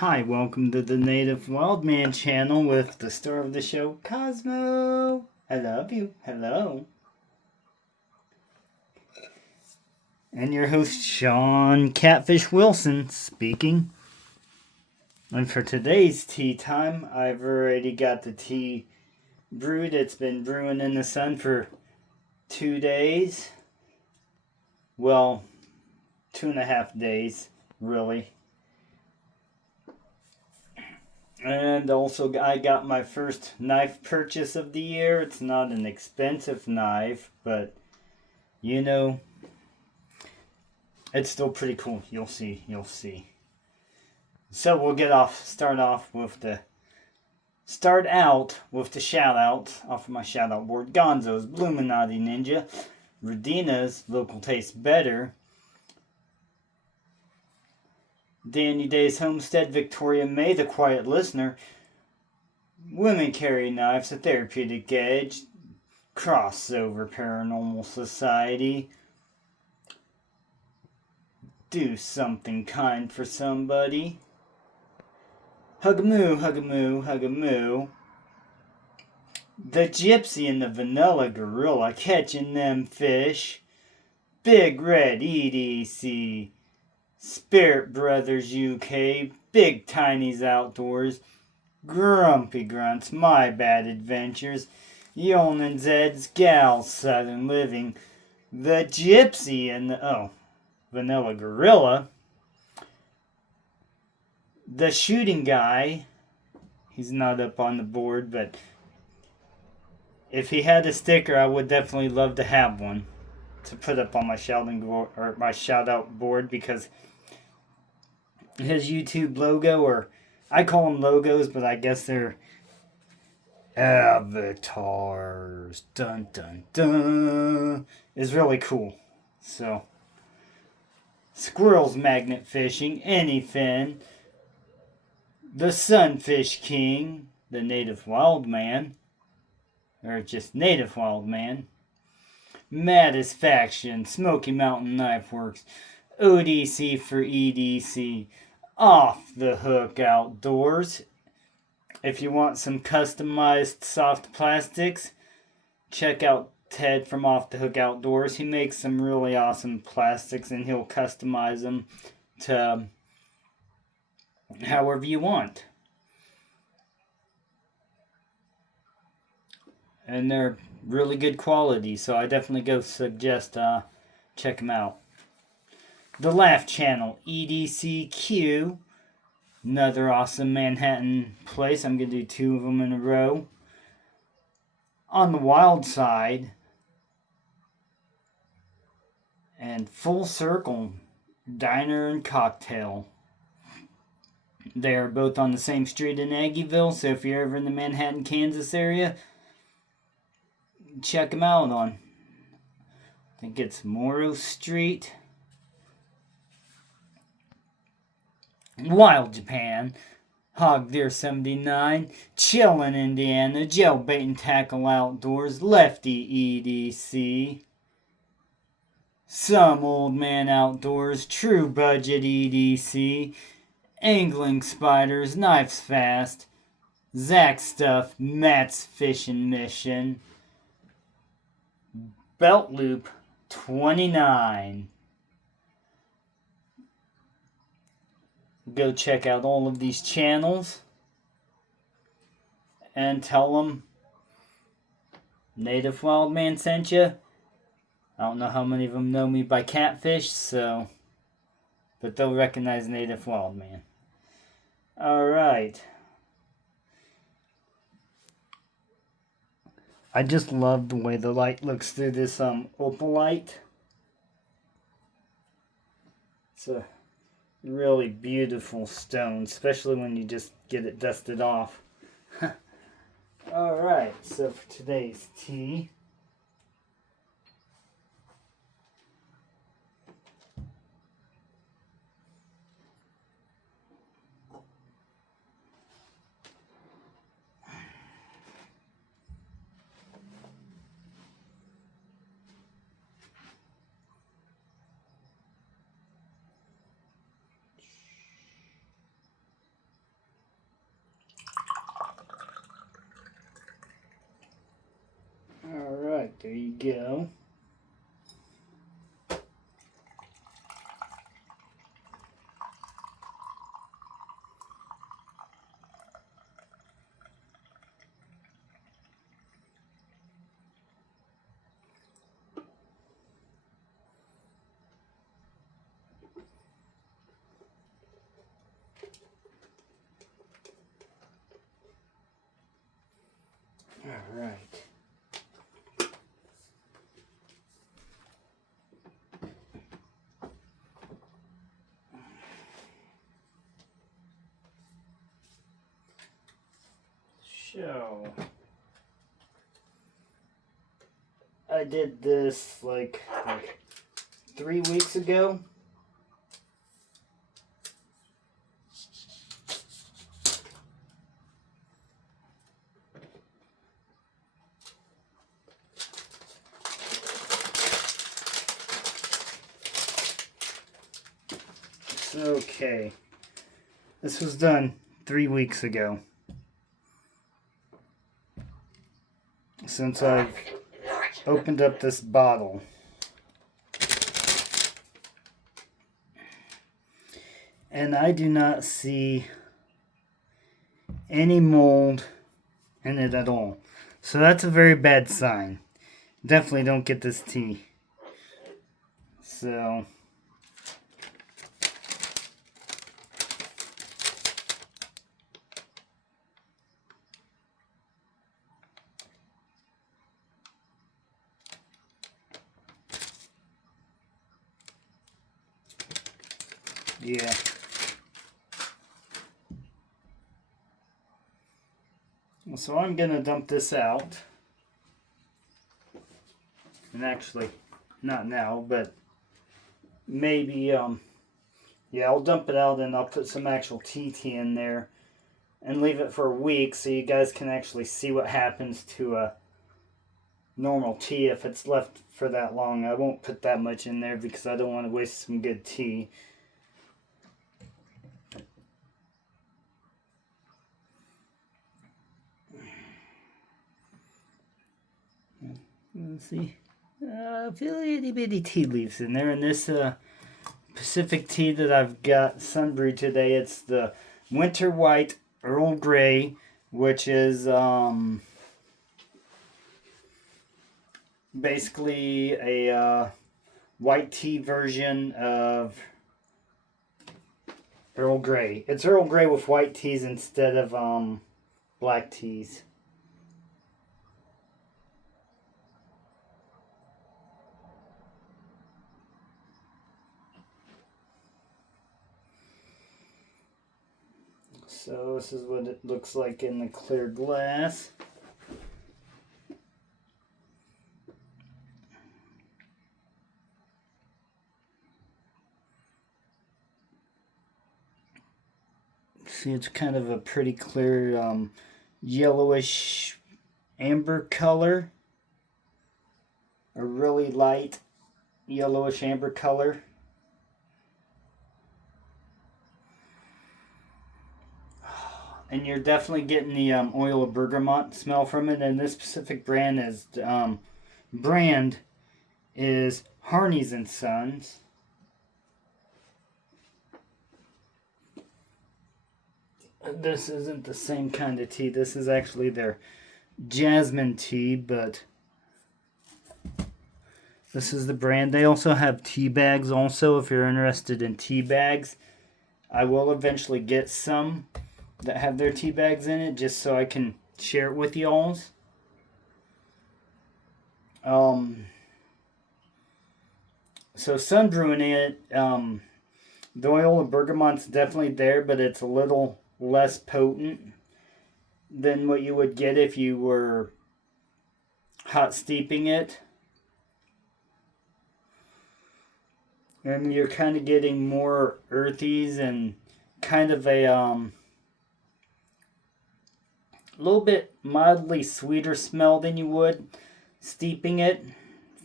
Hi, welcome to the Native Wildman channel with the star of the show, Cosmo. I love you. Hello. And your host, Sean Catfish Wilson, speaking. And for today's tea time, I've already got the tea brewed. It's been brewing in the sun for 2 days. Well, 2.5 days, really. And also, I got my first knife purchase of the year. It's not an expensive knife, but you know, it's still pretty cool. You'll see. So we'll start out with the shout outs off of my shout out board. Gonzo's Bluminati Ninja, Redina's Local Tastes Better, Danny Day's Homestead, Victoria May, The Quiet Listener, Women Carry Knives, A Therapeutic Edge, Crossover Paranormal Society, Do Something Kind for Somebody, Hug-a-moo, hug-a-moo, hug-a-moo, The Gypsy and the Vanilla Gorilla, Catching Them Fish, Big Red EDC, Spirit Brothers UK, Big Tiny's Outdoors, Grumpy Grunts, My Bad Adventures, Yon and Zed's Gal Southern Living, The Gypsy and the Vanilla Gorilla, The Shooting Guy. He's not up on the board, but if he had a sticker, I would definitely love to have one to put up on my my shout out board, because his YouTube logo, or I call them logos, but I guess they're avatars, dun dun dun, is really cool. So, Squirrels Magnet Fishing, Anyfin, The Sunfish King, The Native Wild Man, or just Native Wild Man, Maddest Faction, Smoky Mountain Knife Works, ODC for EDC, Off the Hook Outdoors. If you want some customized soft plastics, check out Ted from Off the Hook Outdoors. He makes some really awesome plastics, and he'll customize them to however you want. And they're really good quality, so I definitely suggest check them out. The Laugh Channel, EDCQ, another awesome Manhattan place. I'm going to do 2 of them in a row. On the Wild Side, and Full Circle Diner and Cocktail. They are both on the same street in Aggieville, so if you're ever in the Manhattan, Kansas area, check them out on, I think it's Morrow Street. Wild Japan, Hog Deer 79, Chillin' Indiana, Jailbait and Tackle Outdoors, Lefty EDC, Some Old Man Outdoors, True Budget EDC, Angling Spiders, Knives Fast, Zach Stuff, Matt's Fishing Mission, Belt Loop 29. Go check out all of these channels and tell them Native Wild Man sent you. I don't know how many of them know me by Catfish, but they'll recognize Native Wild Man. Alright. I just love the way the light looks through this opal light. It's a really beautiful stone, especially when you just get it dusted off. Alright, so for today's tea, There you go. All right. So, I did this like 3 weeks ago. Okay, this was done 3 weeks ago. Since I've opened up this bottle. And I do not see any mold in it at all. So that's a very bad sign. Definitely don't get this tea. So, yeah. So I'm going to dump this out. And actually, not now, but maybe, yeah, I'll dump it out and I'll put some actual tea in there and leave it for a week so you guys can actually see what happens to a normal tea if it's left for that long. I won't put that much in there because I don't want to waste some good tea. Let's see. A few itty bitty tea leaves in there. And this Pacific tea that I've got sunbrewed today, it's the Winter White Earl Grey, which is basically a white tea version of Earl Grey. It's Earl Grey with white teas instead of black teas. So this is what it looks like in the clear glass. See, it's kind of a pretty clear yellowish amber color. A really light yellowish amber color. And you're definitely getting the oil of bergamot smell from it. And this specific brand is Harney's and Sons. This isn't the same kind of tea. This is actually their jasmine tea, but this is the brand. They also have tea bags also if you're interested in tea bags. I will eventually get some that have their tea bags in it just so I can share it with y'all. So sun brewing it, the oil of bergamot's definitely there, but it's a little less potent than what you would get if you were hot steeping it. And you're kind of getting more earthies and kind of a little bit mildly sweeter smell than you would steeping it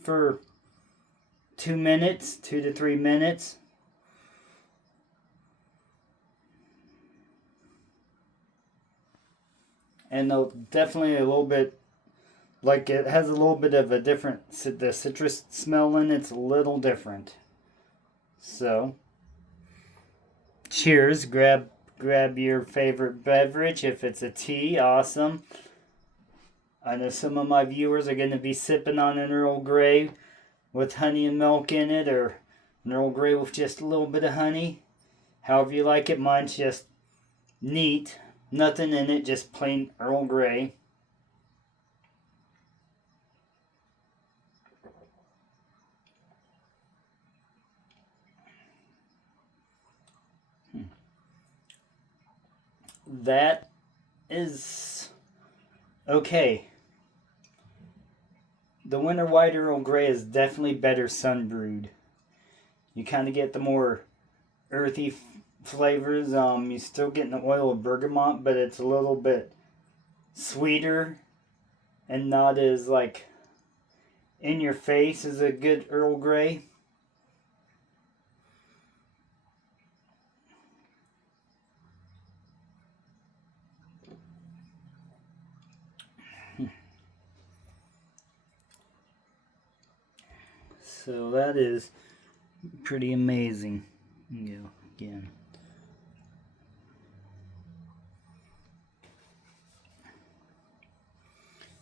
for 2 minutes, 2 to 3 minutes. And definitely a little bit Like it has a little bit of a different, the citrus smell in it's a little different. So, cheers. Grab your favorite beverage. If it's a tea, awesome. I know some of my viewers are going to be sipping on an Earl Grey with honey and milk in it, or an Earl Grey with just a little bit of honey. However you like it. Mine's just neat. Nothing in it, just plain Earl Grey. That is okay. The Winter White Earl Grey is definitely better sun brewed. You kind of get the more earthy flavors. You still getting the oil of bergamot, but it's a little bit sweeter and not as like in your face as a good Earl Grey. So that is pretty amazing. Go again.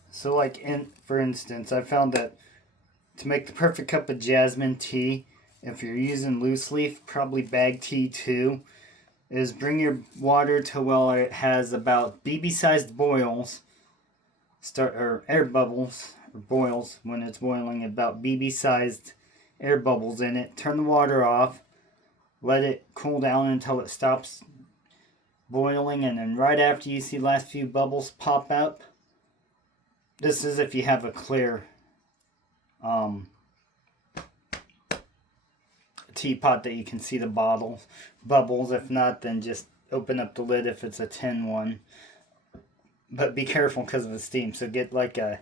So for instance, I found that to make the perfect cup of jasmine tea, if you're using loose leaf, probably bag tea too, is bring your water to where it has about BB-sized boils, or air bubbles, or boils when it's boiling, about BB-sized air bubbles in it. Turn the water off, let it cool down until it stops boiling, and then right after you see the last few bubbles pop up, this is if you have a clear teapot that you can see the bubbles. If not, then just open up the lid if it's a tin one. But be careful because of the steam. So get like a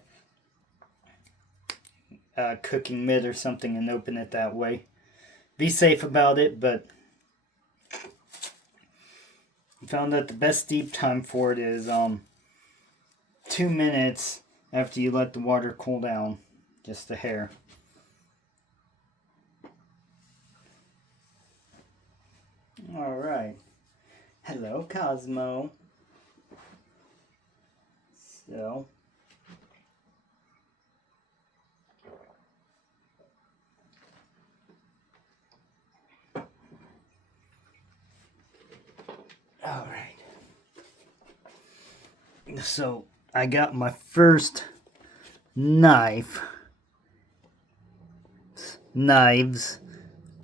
cooking mitt or something and open it that way. Be safe about it, but I found that the best steep time for it is 2 minutes after you let the water cool down, just a hair. All right. Hello, Cosmo. So, all right. So, I got my first knives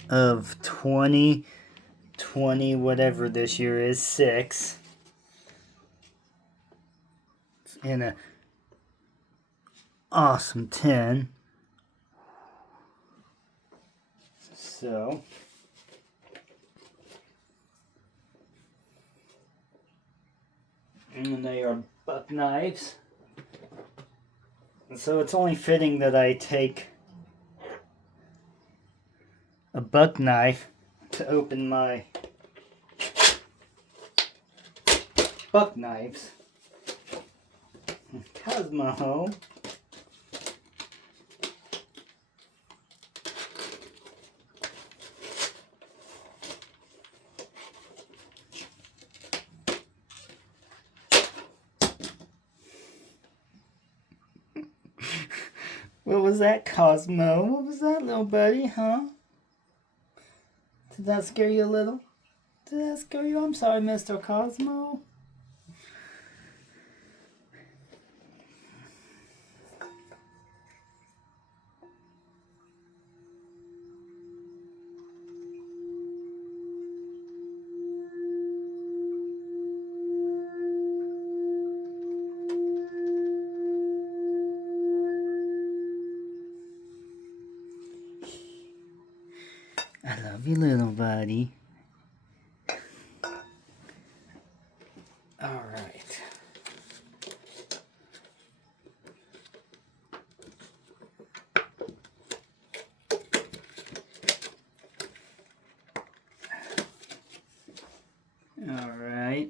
of 2020, whatever this year is, 6. It's in a awesome tin. So, and they are buck knives. So it's only fitting that I take a buck knife to open my buck knives. Cosmo. What was that, Cosmo? What was that, little buddy, huh? Did that scare you a little? Did that scare you? I'm sorry, Mr. Cosmo. I love you, little buddy. All right. All right.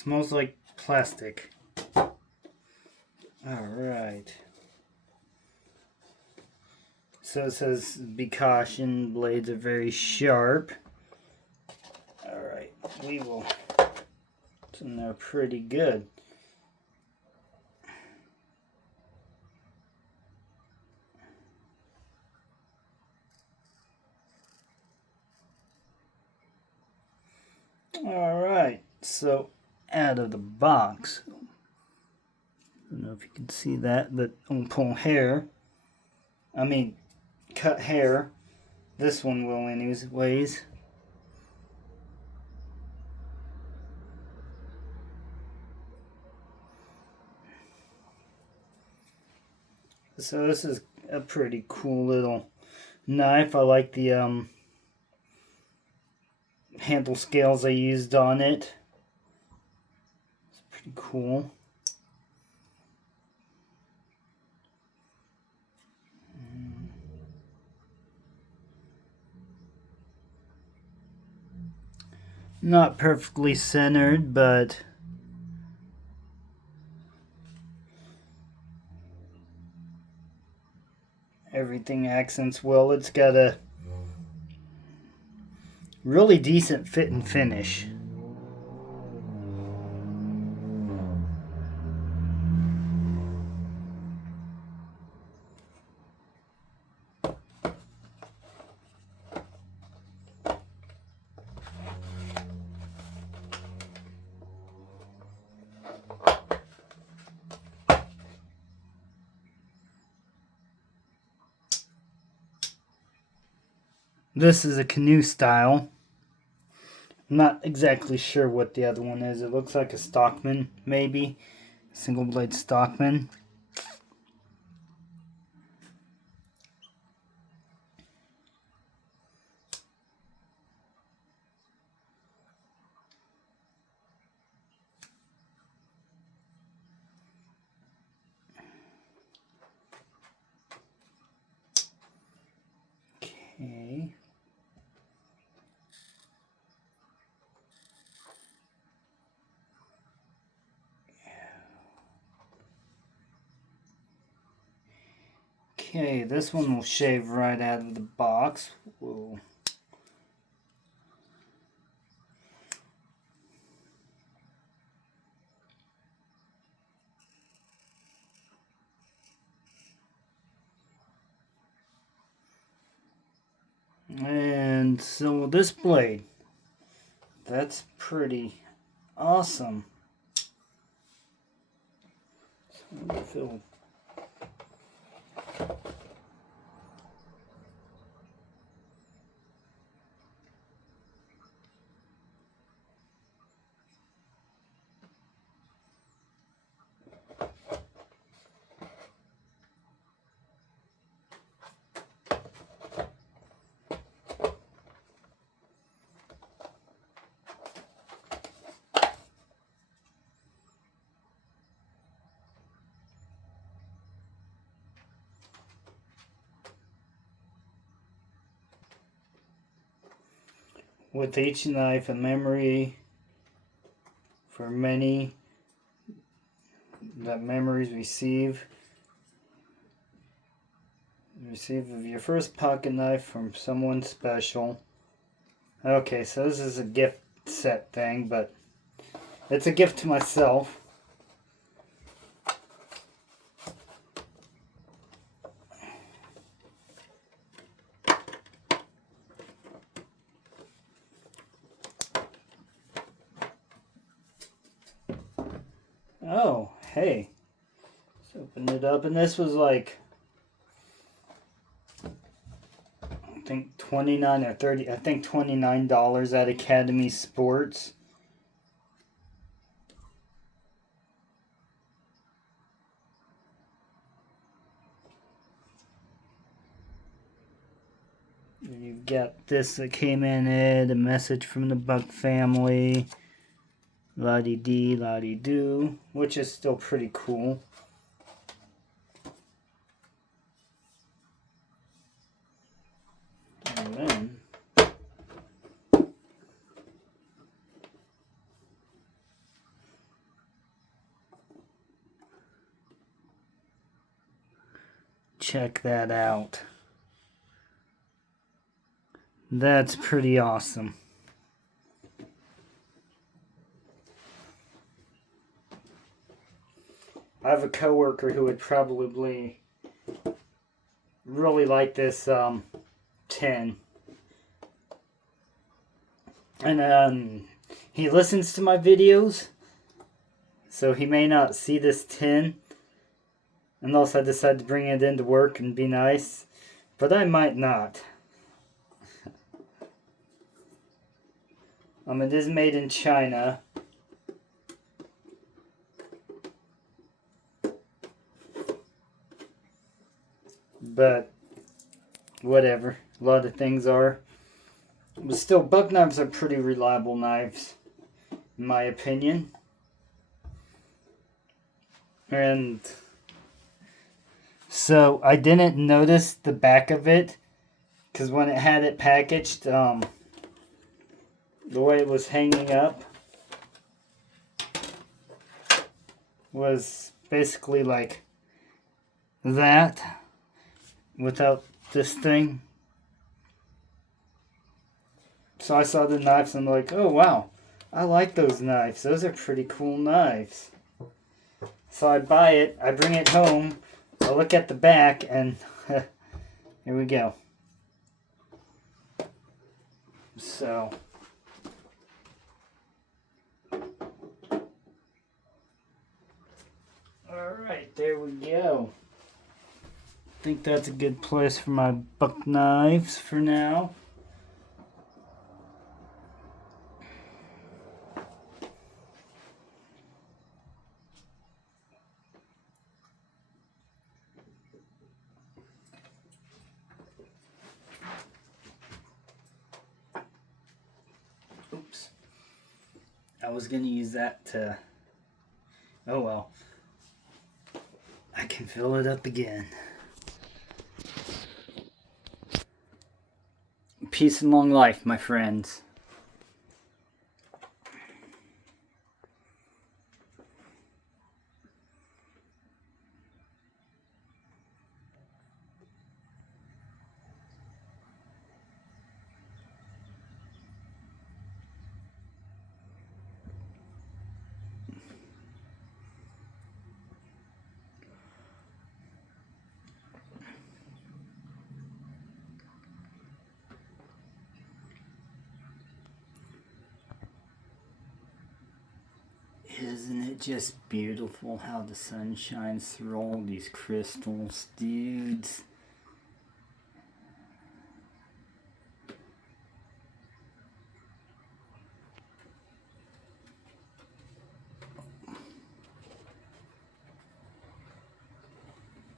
Smells like plastic. Alright. So it says, be caution, blades are very sharp. Alright, we will. It's in there pretty good. Alright, so out of the box. I don't know if you can see that, but I'm gonna pull hair. Cut hair. This one will anyways. So this is a pretty cool little knife. I like the handle scales I used on it. It's pretty cool. Not perfectly centered, but everything accents well. It's got a really decent fit and finish. This is a canoe style. I'm not exactly sure what the other one is. It looks like a Stockman, maybe. Single blade Stockman. Okay. Okay, this one will shave right out of the box. Whoa. And so this blade, that's pretty awesome. So with each knife, a memory for many that memories receive of your first pocket knife from someone special. Okay, so this is a gift set thing, but it's a gift to myself. Oh, hey. Let's open it up, and this was like, I think 29 or 30, I think $29 at Academy Sports. You've got this that came in it, a message from the Buck family. La-di-dee, la-di-doo, which is still pretty cool. And then Check that out. That's pretty awesome. I have a coworker who would probably really like this tin. And he listens to my videos, so he may not see this tin unless I decide to bring it into work and be nice, but I might not. It is made in China. But whatever, a lot of things are. But still, buck knives are pretty reliable knives, in my opinion. And so I didn't notice the back of it, because when it had it packaged, the way it was hanging up was basically like that, without this thing. So I saw the knives and I'm like, oh wow, I like those knives. Those are pretty cool knives. So I buy it, I bring it home, I look at the back, and here we go. So alright, there we go. I think that's a good place for my buck knives for now. Oops. I was going to use that to... Oh well. I can fill it up again. Peace and long life, my friends. Isn't it just beautiful how the sun shines through all these crystals, dudes?